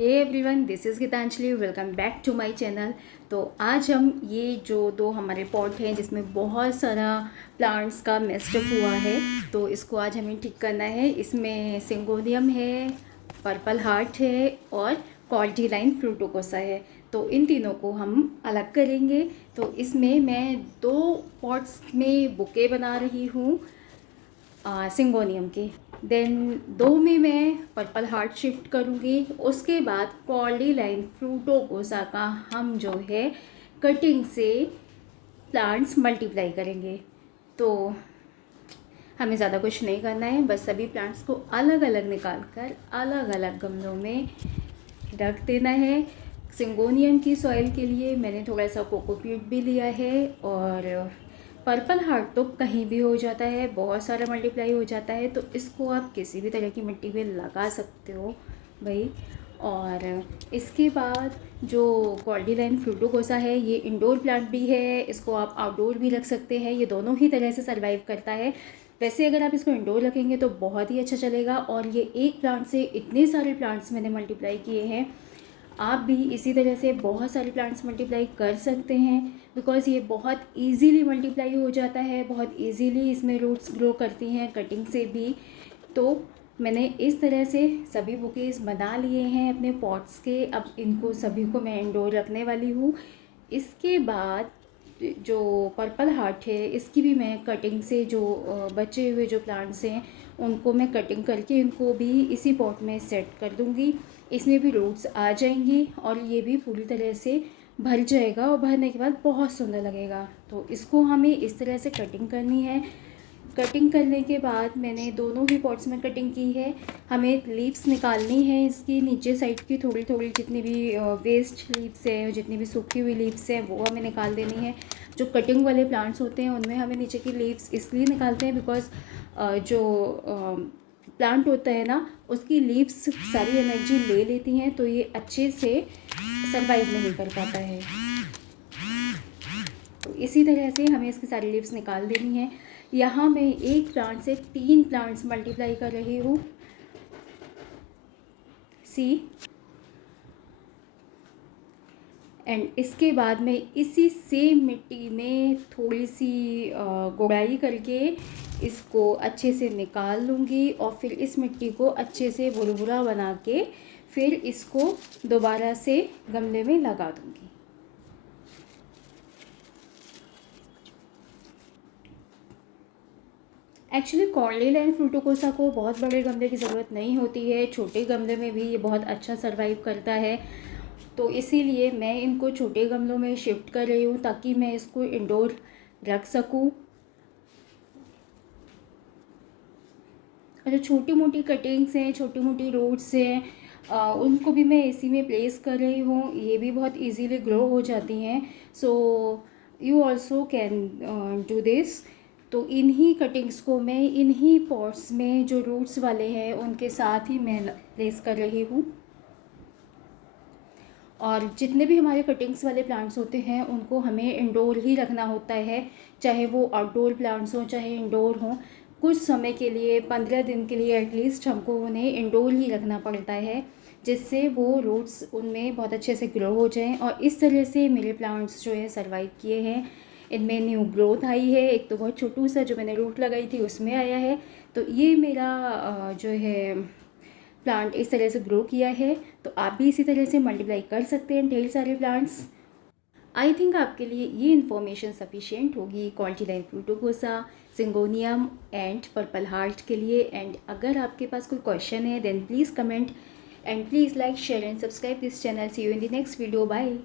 Hey everyone, this is Geetanjali. Welcome back to my channel. तो आज हम ये जो दो हमारे पॉट हैं जिसमें बहुत सारा प्लांट्स का मेस्टअप हुआ है, तो इसको आज हमें ठीक करना है। इसमें सिंगोनियम है, पर्पल हार्ट है और कॉर्डिलाइन फ्रूटोकोसा है। तो इन तीनों को हम अलग करेंगे। तो इसमें मैं दो पॉट्स में बुके बना रही हूँ सिंगोनियम के। देन दो में मैं पर्पल हार्ट शिफ्ट करूँगी। उसके बाद कॉर्डिलाइन फ्रूटोकोसा का हम जो है कटिंग से प्लांट्स मल्टीप्लाई करेंगे। तो हमें ज़्यादा कुछ नहीं करना है, बस सभी प्लांट्स को अलग अलग निकाल कर अलग अलग गमलों में रख देना है। सिंगोनियम की सॉइल के लिए मैंने थोड़ा सा कोकोपीट भी लिया है, और पर्पल हार्ट तो कहीं भी हो जाता है, बहुत सारा मल्टीप्लाई हो जाता है, तो इसको आप किसी भी तरह की मिट्टी में लगा सकते हो भाई। और इसके बाद जो कॉर्डिलाइन फ्रूटोकोसा है, ये इंडोर प्लांट भी है, इसको आप आउटडोर भी रख सकते हैं। ये दोनों ही तरह से सर्वाइव करता है। वैसे अगर आप इसको इंडोर रखेंगे तो बहुत ही अच्छा चलेगा। और ये एक प्लांट से इतने सारे प्लांट्स मैंने मल्टीप्लाई किए हैं, आप भी इसी तरह से बहुत सारे प्लांट्स मल्टीप्लाई कर सकते हैं, बिकॉज़ ये बहुत इजीली मल्टीप्लाई हो जाता है, बहुत इजीली इसमें रूट्स ग्रो करती हैं कटिंग से भी। तो मैंने इस तरह से सभी बुकेज बना लिए हैं अपने पॉट्स के। अब इनको सभी को मैं इंडोर रखने वाली हूँ। इसके बाद जो पर्पल हार्ट है, इसकी भी मैं कटिंग से जो बचे हुए जो प्लांट्स हैं उनको मैं कटिंग करके इनको भी इसी पॉट में सेट कर दूँगी। इसमें भी रूट्स आ जाएंगी और ये भी पूरी तरह से भर जाएगा, और भरने के बाद बहुत सुंदर लगेगा। तो इसको हमें इस तरह से कटिंग करनी है। कटिंग करने के बाद मैंने दोनों ही पॉट्स में कटिंग की है। हमें लीव्स निकालनी है इसकी नीचे साइड की, थोड़ी थोड़ी जितनी भी वेस्ट लीव्स है, जितनी भी सूखी हुई लीव्स हैं, वो हमें निकाल देनी है। जो कटिंग वाले प्लांट्स होते हैं उनमें हमें नीचे की लीव्स इसलिए निकालते हैं बिकॉज जो प्लांट होता है ना, उसकी लीव्स सारी एनर्जी ले लेती हैं, तो ये अच्छे से सर्वाइव नहीं कर पाता है। तो इसी तरह से हमें इसकी सारी लीव्स निकाल देनी है। यहाँ मैं एक प्लांट से 3 प्लांट्स मल्टीप्लाई कर रही हूँ। सी एंड इसके बाद मैं इसी सेम मिट्टी में थोड़ी सी गुड़ाई करके इसको अच्छे से निकाल लूँगी, और फिर इस मिट्टी को अच्छे से भुरभुरा बना के फिर इसको दोबारा से गमले में लगा दूँगी। एक्चुअली कॉर्डिलाइन फ्रूटोकोसा को बहुत बड़े गमले की ज़रूरत नहीं होती है, छोटे गमले में भी ये बहुत अच्छा सर्वाइव करता है। तो इसीलिए मैं इनको छोटे गमलों में शिफ्ट कर रही हूँ ताकि मैं इसको इंडोर रख सकूँ। और जो छोटी मोटी कटिंग्स हैं, छोटी मोटी रूट्स हैं, उनको भी मैं इसी में प्लेस कर रही हूँ। ये भी बहुत इजीली ग्रो हो जाती हैं। So you also can do this. तो इन्हीं कटिंग्स को मैं इन्हीं पॉट्स में जो रूट्स वाले हैं उनके साथ ही मैं प्लेस कर रही हूँ। और जितने भी हमारे कटिंग्स वाले प्लांट्स होते हैं उनको हमें इंडोर ही रखना होता है, चाहे वो आउटडोर प्लांट्स हों चाहे इंडोर हों। कुछ समय के लिए 15 दिन के लिए एटलीस्ट हमको उन्हें इंडोर ही रखना पड़ता है, जिससे वो रूट्स उनमें बहुत अच्छे से ग्रो हो जाएं। और इस तरह से मेरे प्लांट्स जो है सर्वाइव किए हैं। इनमें न्यू ग्रोथ आई है, एक तो बहुत छोटू सा जो मैंने रूट लगाई थी उसमें आया है। तो ये मेरा जो है प्लांट इस तरह से ग्रो किया है। तो आप भी इसी तरह से मल्टीप्लाई कर सकते हैं ढेर सारे प्लांट्स। आई थिंक आपके लिए ये इन्फॉर्मेशन सफिशिएंट होगी cordyline fruticosa, syngonium and purple heart के लिए। एंड अगर आपके पास कोई क्वेश्चन है then please comment, and please like share and subscribe this channel. See you in the next video. Bye.